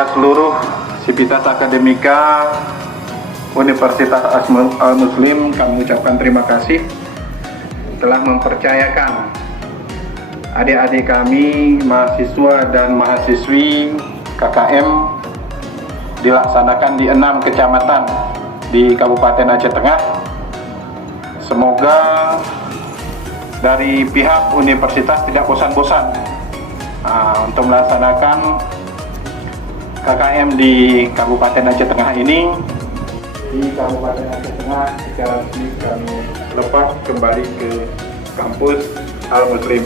kepada seluruh Sivitas Akademika Universitas Al-Muslim, kami ucapkan terima kasih telah mempercayakan adik-adik kami, mahasiswa dan mahasiswi KKM dilaksanakan di 6 kecamatan di Kabupaten Aceh Tengah. Semoga dari pihak universitas tidak bosan-bosan untuk melaksanakan KKM di Kabupaten Aceh Tengah ini. Di Kabupaten Aceh Tengah secara resmi kami lepas kembali ke kampus Al-Muslim.